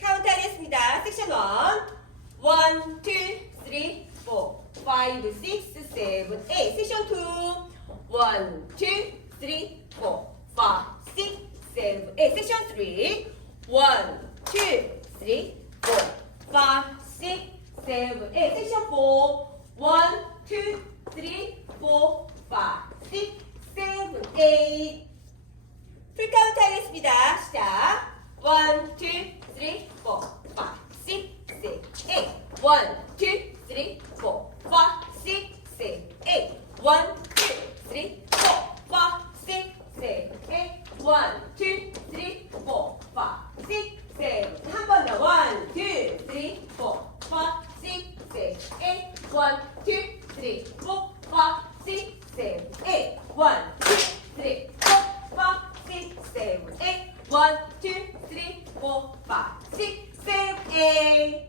카운트 하겠습니다. 섹션 1. 1, 2, 3, 4, 5, 6, 7, 8. 섹션 2. 1, 2, 3, 4, 5, 6, 7, 8. 섹션 3. 1, 2, 3, 4, 5, 6, 7, 8. 섹션 4. 1, 2, 3, 4, 5, 6, 7, 8. 풀카운트 하겠습니다. 시작. 1, 2, 3, 4, 5, 6, 7, 8. 1, 2, 3, 4, 5, 6, 7, 8. 1, 2, 3, 4, 5, 6, 7, 8. 1, 2, 3, 4, 5, 6, 7. 한 번 더. 1, 2, 3, 4, 5, 6, 7, 8. 1, 2, 3, 4, 5, 6, 7, 8. 1, 2, 3, 4, 5, 6, 7, 8. 1, 2, 3, 4, 5, 6, 7, 8.